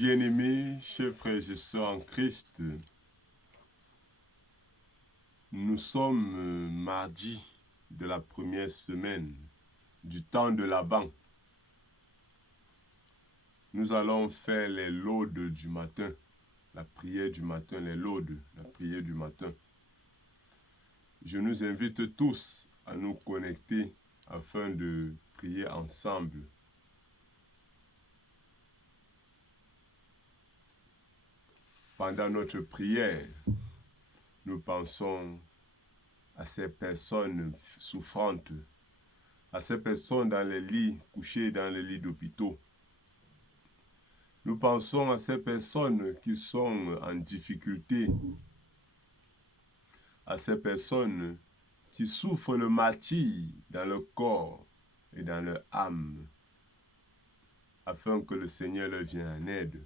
Bien-aimés, chers frères et sœurs en Christ, nous sommes mardi de la première semaine du temps de l'Avent. Nous allons faire les laudes du matin, la prière du matin, les laudes, la prière du matin. Je nous invite tous à nous connecter afin de prier ensemble. Pendant notre prière, nous pensons à ces personnes souffrantes, à ces personnes dans les lits, couchées dans les lits d'hôpitaux. Nous pensons à ces personnes qui sont en difficulté, à ces personnes qui souffrent le martyre dans leur corps et dans leur âme, afin que le Seigneur leur vienne en aide.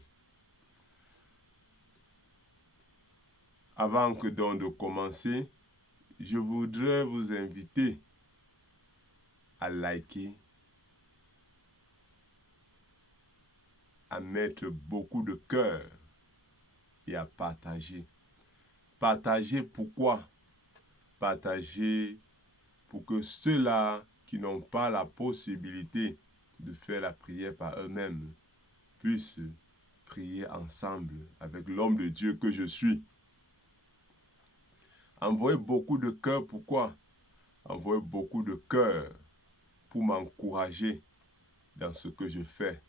Avant que donc de commencer, je voudrais vous inviter à liker, à mettre beaucoup de cœur et à partager. Partager pourquoi? Partager pour que ceux-là qui n'ont pas la possibilité de faire la prière par eux-mêmes puissent prier ensemble avec l'homme de Dieu que je suis. Envoyez beaucoup de cœur, pourquoi? Envoyez beaucoup de cœur pour m'encourager dans ce que je fais.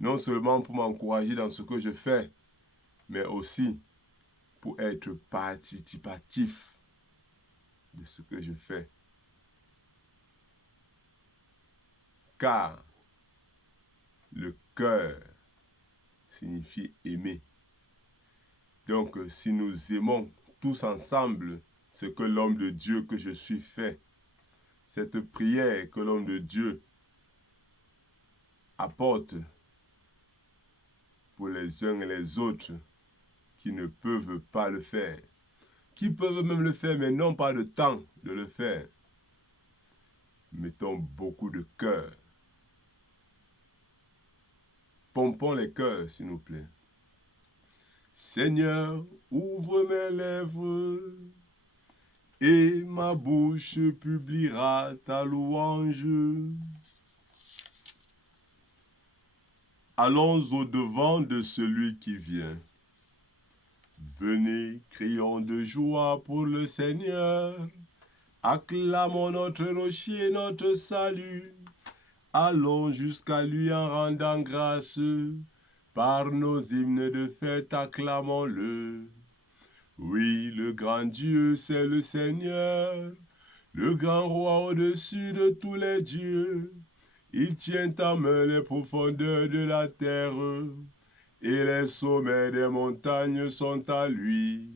Non seulement pour m'encourager dans ce que je fais, mais aussi pour être participatif de ce que je fais. Car le cœur signifie aimer. Donc, si nous aimons tous ensemble ce que l'homme de Dieu que je suis fait, cette prière que l'homme de Dieu apporte pour les uns et les autres qui ne peuvent pas le faire, qui peuvent même le faire mais n'ont pas le temps de le faire, mettons beaucoup de cœur. Pompons les cœurs, s'il nous plaît. Seigneur, ouvre mes lèvres et ma bouche publiera ta louange. Allons au-devant de celui qui vient. Venez, crions de joie pour le Seigneur. Acclamons notre rocher, notre salut. Allons jusqu'à lui en rendant grâce. Par nos hymnes de fête, acclamons-le. Oui, le grand Dieu, c'est le Seigneur, le grand roi au-dessus de tous les dieux. Il tient en main les profondeurs de la terre, et les sommets des montagnes sont à lui.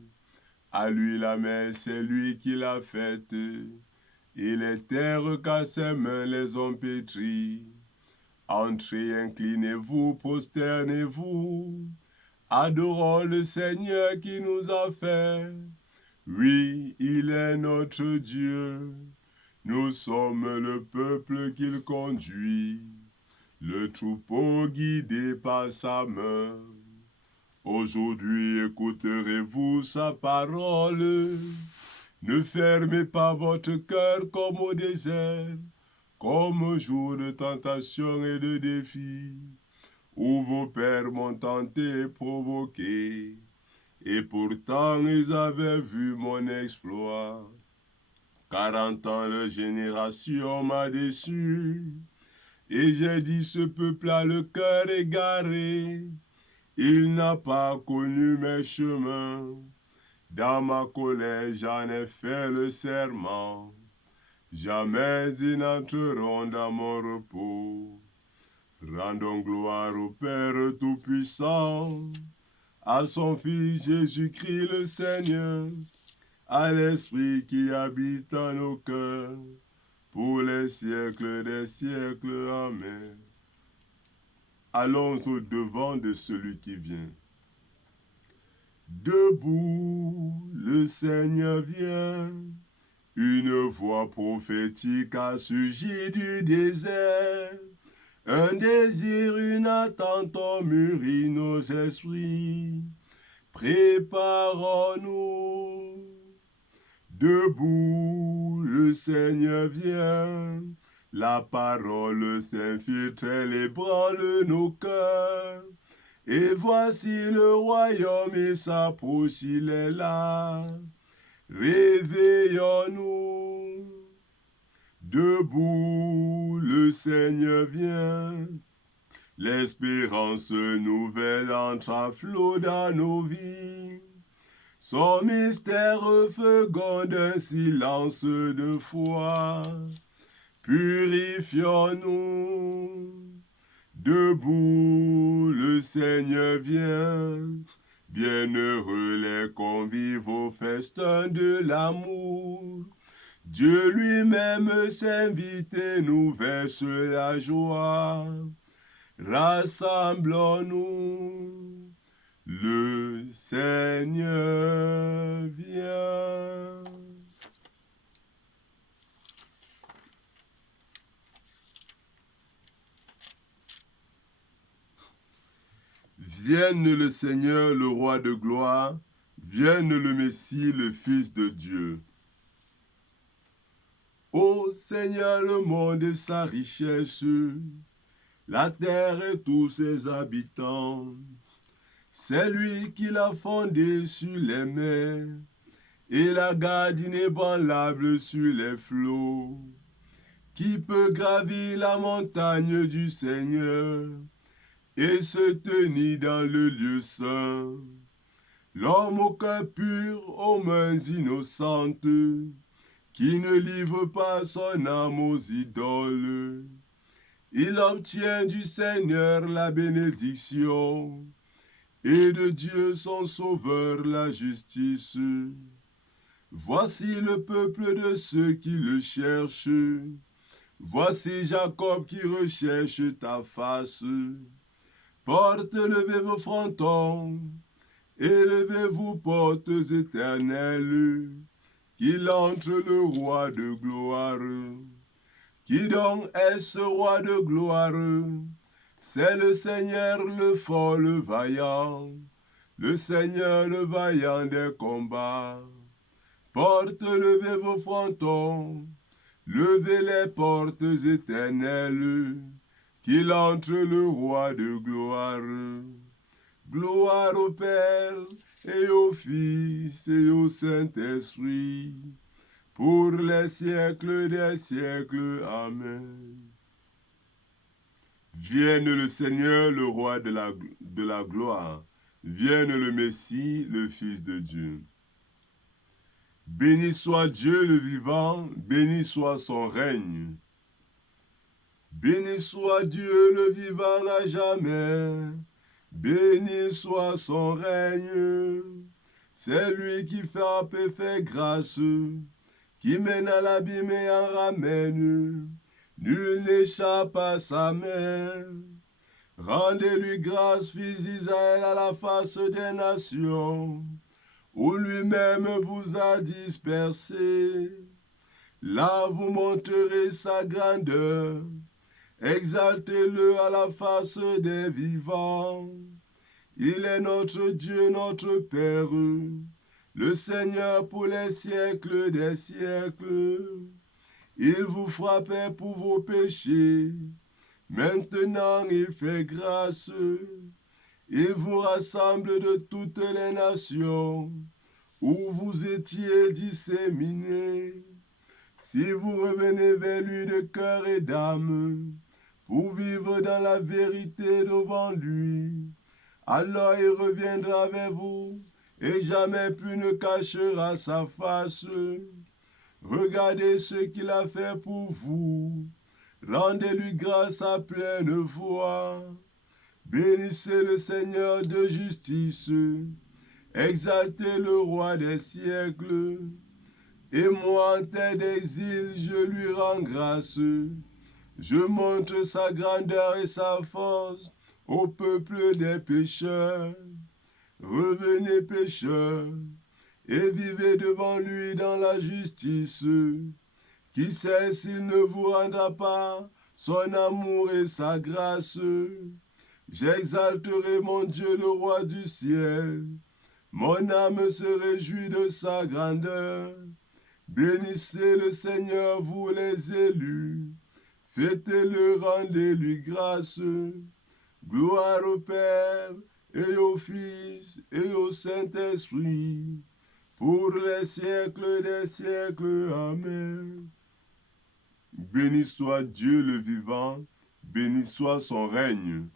À lui la mer, c'est lui qui l'a faite, et les terres qu'à ses mains les ont pétries. Entrez, inclinez-vous, prosternez-vous, adorons le Seigneur qui nous a fait. Oui, il est notre Dieu, nous sommes le peuple qu'il conduit, le troupeau guidé par sa main. Aujourd'hui, écouterez-vous sa parole. Ne fermez pas votre cœur comme au désert, comme au jour de tentation et de défi, où vos pères m'ont tenté et provoqué, et pourtant ils avaient vu mon exploit. 40 ans de génération m'a déçu, et j'ai dit ce peuple a le cœur égaré, il n'a pas connu mes chemins. Dans ma colère j'en ai fait le serment, jamais ils n'entreront dans mon repos. Rendons gloire au Père Tout-Puissant, à son Fils Jésus-Christ le Seigneur, à l'Esprit qui habite en nos cœurs, pour les siècles des siècles. Amen. Allons au-devant de celui qui vient. Debout, le Seigneur vient, une voix prophétique a surgi du désert. Un désir, une attente ont mûri nos esprits. Préparons-nous. Debout, le Seigneur vient. La parole s'infiltre, elle ébranle nos cœurs. Et voici le royaume, il s'approche, il est là. Réveillons-nous. Debout, le Seigneur vient. L'espérance nouvelle entre à flot dans nos vies. Son mystère feconde un silence de foi. Purifions-nous. Debout, le Seigneur vient. Bienheureux les convives au festin de l'amour. Dieu lui-même s'invite et nous verse la joie. Rassemblons-nous, le Seigneur vient. Vienne le Seigneur, le roi de gloire, vienne le Messie, le Fils de Dieu. Ô Seigneur, le monde et sa richesse, la terre et tous ses habitants, c'est lui qui l'a fondé sur les mers et la garde inébranlable sur les flots. Qui peut gravir la montagne du Seigneur et se tenir dans le lieu saint? L'homme au cœur pur, aux mains innocentes, qui ne livre pas son âme aux idoles. Il obtient du Seigneur la bénédiction et de Dieu son sauveur la justice. Voici le peuple de ceux qui le cherchent. Voici Jacob qui recherche ta face. Portes, levez vos frontons, élevez-vous portes éternelles, qu'il entre le roi de gloire. Qui donc est ce roi de gloire? C'est le Seigneur le fort, le vaillant, le Seigneur le vaillant des combats. Portes, levez vos frontons, levez les portes éternelles, qu'il entre le roi de gloire. Gloire au Père et au Fils et au Saint-Esprit, pour les siècles des siècles. Amen. Vienne le Seigneur, le roi de la gloire. Vienne le Messie, le Fils de Dieu. Béni soit Dieu le vivant, béni soit son règne. Béni soit Dieu le vivant à jamais, béni soit son règne. C'est lui qui frappe et fait grâce, qui mène à l'abîme et en ramène. Nul n'échappe à sa main. Rendez-lui grâce, fils d'Israël, à la face des nations, où lui-même vous a dispersés. Là vous montrerez sa grandeur, exaltez-le à la face des vivants. Il est notre Dieu, notre Père, le Seigneur pour les siècles des siècles. Il vous frappait pour vos péchés, maintenant il fait grâce. Il vous rassemble de toutes les nations, où vous étiez disséminés. Si vous revenez vers lui de cœur et d'âme, pour vivre dans la vérité devant lui, alors il reviendra vers vous, et jamais plus ne cachera sa face. Regardez ce qu'il a fait pour vous. Rendez-lui grâce à pleine voix. Bénissez le Seigneur de justice. Exaltez le roi des siècles. Et moi, en terre d'exil, je lui rends grâce. Je montre sa grandeur et sa force au peuple des pécheurs. Revenez, pécheurs, et vivez devant lui dans la justice. Qui sait s'il ne vous rendra pas son amour et sa grâce. J'exalterai mon Dieu, le roi du ciel. Mon âme se réjouit de sa grandeur. Bénissez le Seigneur, vous les élus. Fêtez-le, rendez-lui grâce. Gloire au Père et au Fils et au Saint-Esprit, pour les siècles des siècles. Amen. Béni soit Dieu le vivant, béni soit son règne.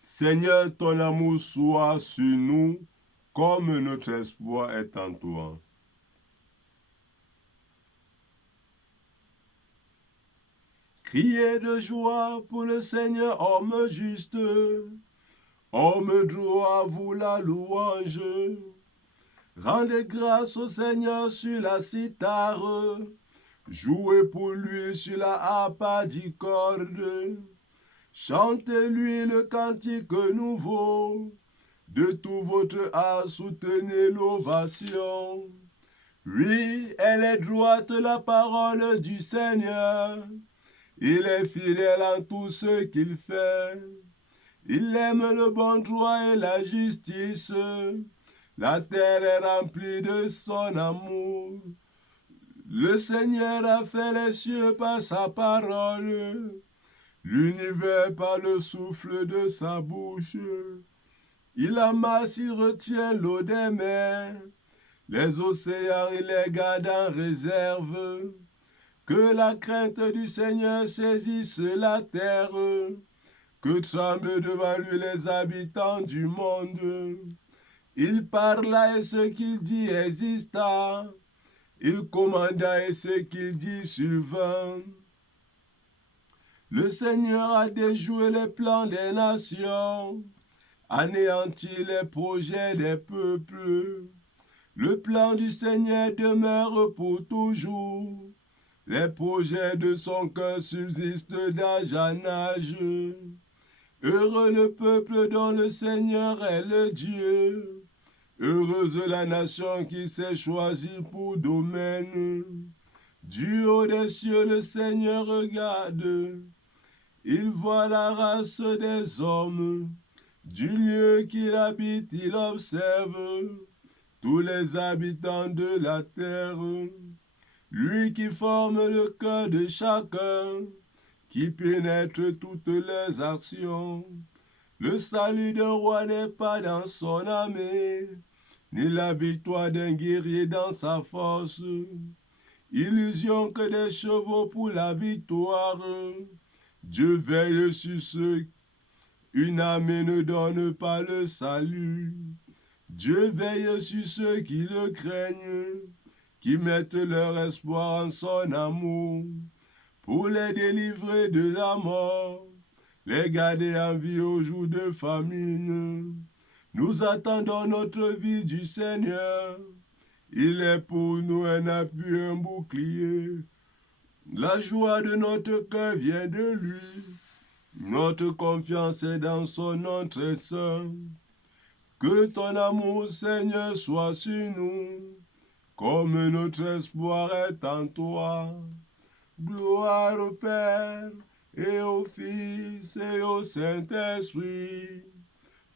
Seigneur, ton amour soit sur nous, comme notre espoir est en toi. Criez de joie pour le Seigneur, homme juste. Homme droit, vous la louange. Rendez grâce au Seigneur sur la cithare. Jouez pour lui sur la harpe d'icorde. Chantez-lui le cantique nouveau. De tout votre art, soutenez l'ovation. Oui, elle est droite la parole du Seigneur. Il est fidèle en tout ce qu'il fait. Il aime le bon droit et la justice. La terre est remplie de son amour. Le Seigneur a fait les cieux par sa parole, l'univers par le souffle de sa bouche. Il amasse, il retient l'eau des mers, les océans il les garde en réserve. Que la crainte du Seigneur saisisse la terre, que tremblent devant lui les habitants du monde. Il parla et ce qu'il dit exista. Il commanda et ce qu'il dit survint. Le Seigneur a déjoué les plans des nations, anéanti les projets des peuples. Le plan du Seigneur demeure pour toujours. Les projets de son cœur subsistent d'âge en âge. Heureux le peuple dont le Seigneur est le Dieu. Heureuse la nation qui s'est choisie pour domaine. Du haut des cieux, le Seigneur regarde. Il voit la race des hommes. Du lieu qu'il habite, il observe tous les habitants de la terre. Lui qui forme le cœur de chacun, qui pénètre toutes les actions. Le salut d'un roi n'est pas dans son armée, ni la victoire d'un guerrier dans sa force. Illusion que des chevaux pour la victoire. Dieu veille sur ceux, une armée ne donne pas le salut. Dieu veille sur ceux qui le craignent, qui mettent leur espoir en son amour, pour les délivrer de la mort, les garder en vie au jour de famine. Nous attendons notre vie du Seigneur. Il est pour nous un appui, un bouclier. La joie de notre cœur vient de lui. Notre confiance est dans son nom très saint. Que ton amour, Seigneur, soit sur nous, comme notre espoir est en toi. Gloire au Père et au Fils et au Saint-Esprit,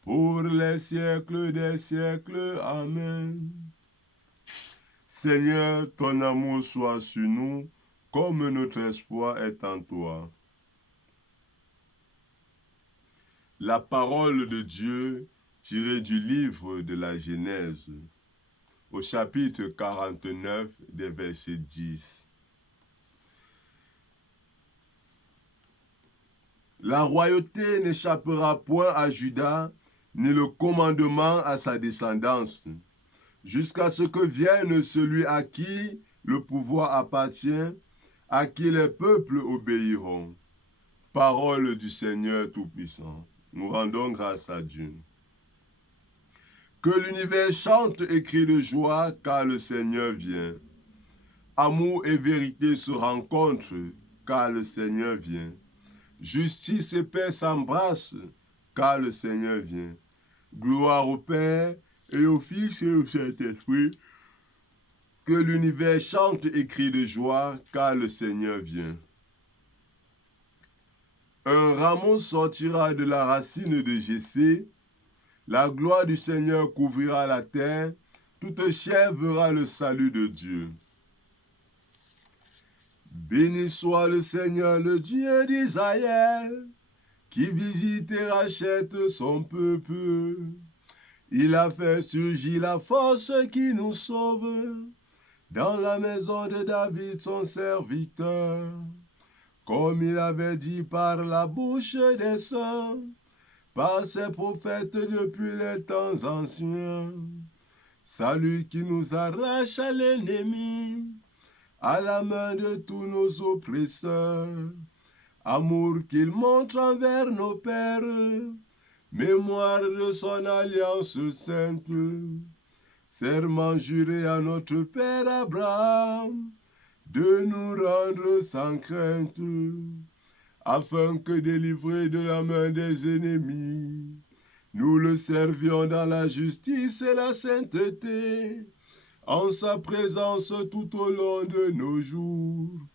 pour les siècles des siècles. Amen. Seigneur, ton amour soit sur nous, comme notre espoir est en toi. La parole de Dieu tirée du livre de la Genèse, au chapitre 49, des versets 10. La royauté n'échappera point à Juda, ni le commandement à sa descendance, jusqu'à ce que vienne celui à qui le pouvoir appartient, à qui les peuples obéiront. Parole du Seigneur Tout-Puissant. Nous rendons grâce à Dieu. Que l'univers chante et crie de joie, car le Seigneur vient. Amour et vérité se rencontrent, car le Seigneur vient. Justice et paix s'embrassent, car le Seigneur vient. Gloire au Père et au Fils et au Saint-Esprit. Que l'univers chante et crie de joie, car le Seigneur vient. rameau sortira de la racine de Jessé, la gloire du Seigneur couvrira la terre, toute chair verra le salut de Dieu. Béni soit le Seigneur, le Dieu d'Israël, qui visite et rachète son peuple. Il a fait surgir la force qui nous sauve, dans la maison de David son serviteur, comme il avait dit par la bouche des saints, par ses prophètes depuis les temps anciens. Salut qui nous arrache à l'ennemi, à la main de tous nos oppresseurs. Amour qu'il montre envers nos pères, mémoire de son alliance sainte. Serment juré à notre père Abraham, de nous rendre sans crainte, afin que délivrés de la main des ennemis, nous le servions dans la justice et la sainteté, en sa présence tout au long de nos jours.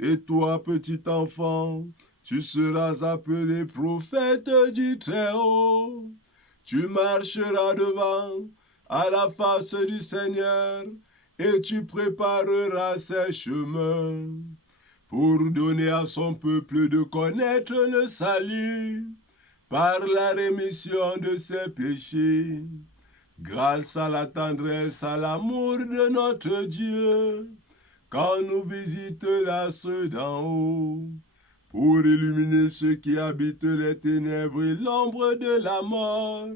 Et toi, petit enfant, tu seras appelé prophète du Très-Haut. Tu marcheras devant, à la face du Seigneur, et tu prépareras ses chemins, pour donner à son peuple de connaître le salut, par la rémission de ses péchés, grâce à la tendresse, à l'amour de notre Dieu, quand nous visite l'astre d'en haut, pour illuminer ceux qui habitent les ténèbres et l'ombre de la mort,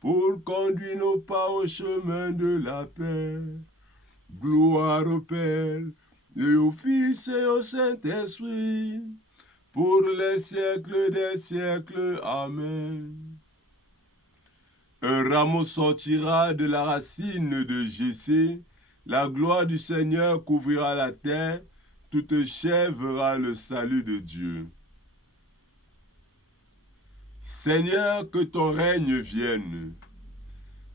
pour conduire nos pas au chemin de la paix. Gloire au Père, et au Fils et au Saint-Esprit, pour les siècles des siècles. Amen. Un rameau sortira de la racine de Jessé, la gloire du Seigneur couvrira la terre, toute chair verra le salut de Dieu. Seigneur, que ton règne vienne.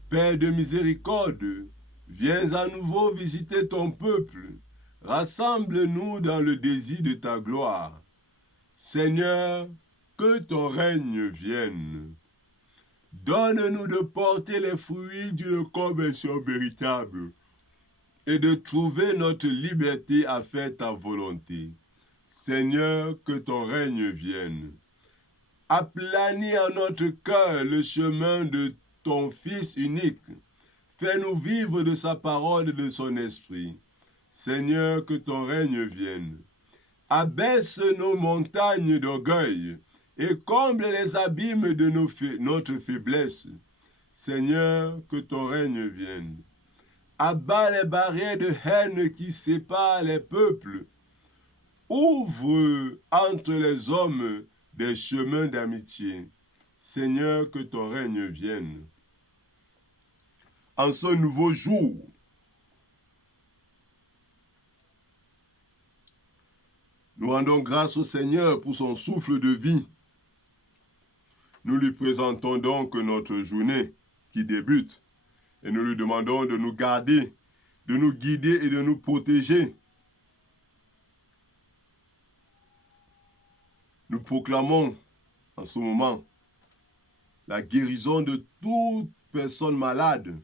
Père de miséricorde, viens à nouveau visiter ton peuple. Rassemble-nous dans le désir de ta gloire. Seigneur, que ton règne vienne. Donne-nous de porter les fruits d'une conversion véritable et de trouver notre liberté à faire ta volonté. Seigneur, que ton règne vienne. Aplanis en notre cœur le chemin de ton Fils unique. Fais-nous vivre de sa parole et de son esprit. Seigneur, que ton règne vienne. Abaisse nos montagnes d'orgueil et comble les abîmes de notre faiblesse. Seigneur, que ton règne vienne. Abat les barrières de haine qui séparent les peuples. Ouvre entre les hommes des chemins d'amitié. Seigneur, que ton règne vienne. En ce nouveau jour, nous rendons grâce au Seigneur pour son souffle de vie. Nous lui présentons donc notre journée qui débute et nous lui demandons de nous garder, de nous guider et de nous protéger. Nous proclamons en ce moment la guérison de toute personne malade,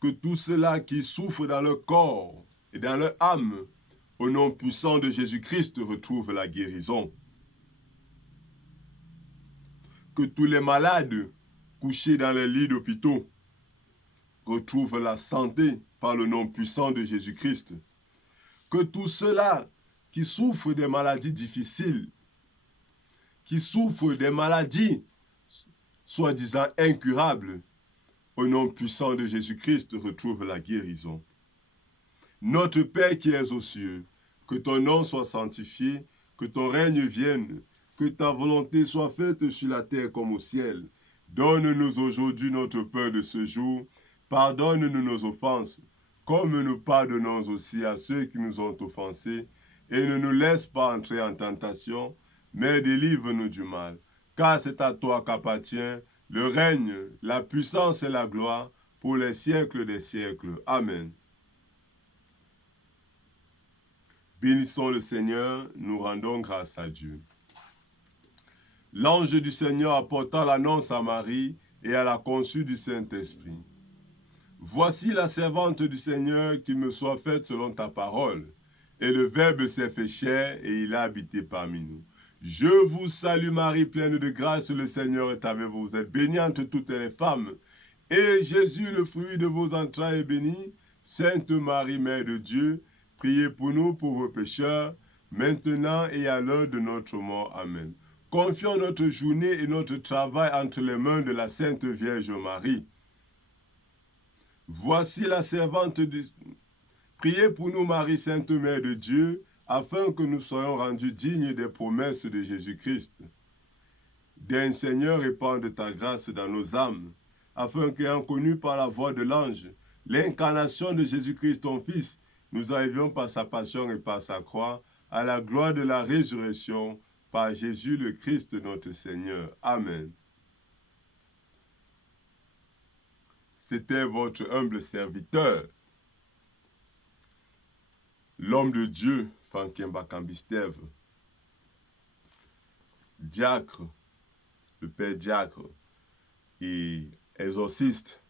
que tous ceux-là qui souffrent dans leur corps et dans leur âme, au nom puissant de Jésus-Christ, retrouvent la guérison. Que tous les malades couchés dans les lits d'hôpitaux retrouvent la santé par le nom puissant de Jésus-Christ. Que tous ceux-là qui souffrent des maladies difficiles, qui souffrent des maladies soi-disant incurables, au nom puissant de Jésus-Christ, retrouvent la guérison. Notre Père qui es aux cieux, que ton nom soit sanctifié, que ton règne vienne, que ta volonté soit faite sur la terre comme au ciel. Donne-nous aujourd'hui notre pain de ce jour. Pardonne-nous nos offenses, comme nous pardonnons aussi à ceux qui nous ont offensés. Et ne nous laisse pas entrer en tentation, mais délivre-nous du mal. Car c'est à toi qu'appartient le règne, la puissance et la gloire pour les siècles des siècles. Amen. Bénissons le Seigneur, nous rendons grâce à Dieu. L'ange du Seigneur apporta l'annonce à Marie et elle a conçu du Saint-Esprit. Voici la servante du Seigneur, qui me soit faite selon ta parole. Et le Verbe s'est fait chair et il a habité parmi nous. Je vous salue Marie, pleine de grâce, le Seigneur est avec vous. Vous êtes bénie entre toutes les femmes. Et Jésus, le fruit de vos entrailles, est béni. Sainte Marie, Mère de Dieu, priez pour nous pauvres pécheurs, maintenant et à l'heure de notre mort. Amen. Confions notre journée et notre travail entre les mains de la Sainte Vierge Marie. Voici la servante du... Priez pour nous, Marie, Sainte Mère de Dieu, afin que nous soyons rendus dignes des promesses de Jésus-Christ. D'un Seigneur, répande ta grâce dans nos âmes, afin qu'ayant connu par la voix de l'ange l'incarnation de Jésus-Christ, ton Fils, nous arrivions par sa passion et par sa croix à la gloire de la résurrection, par Jésus le Christ notre Seigneur. Amen. C'était votre humble serviteur, l'homme de Dieu, Fankemba Kambistève, diacre, le père diacre et exorciste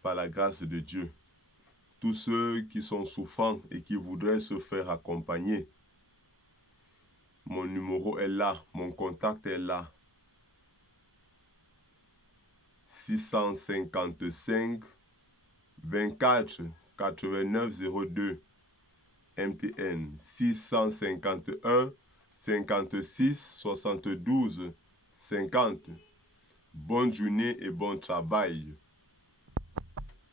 par la grâce de Dieu. Tous ceux qui sont souffrants et qui voudraient se faire accompagner, mon numéro est là, mon contact est là. 655 24 89 02 MTN 651 56 72 50. Bonne journée et bon travail.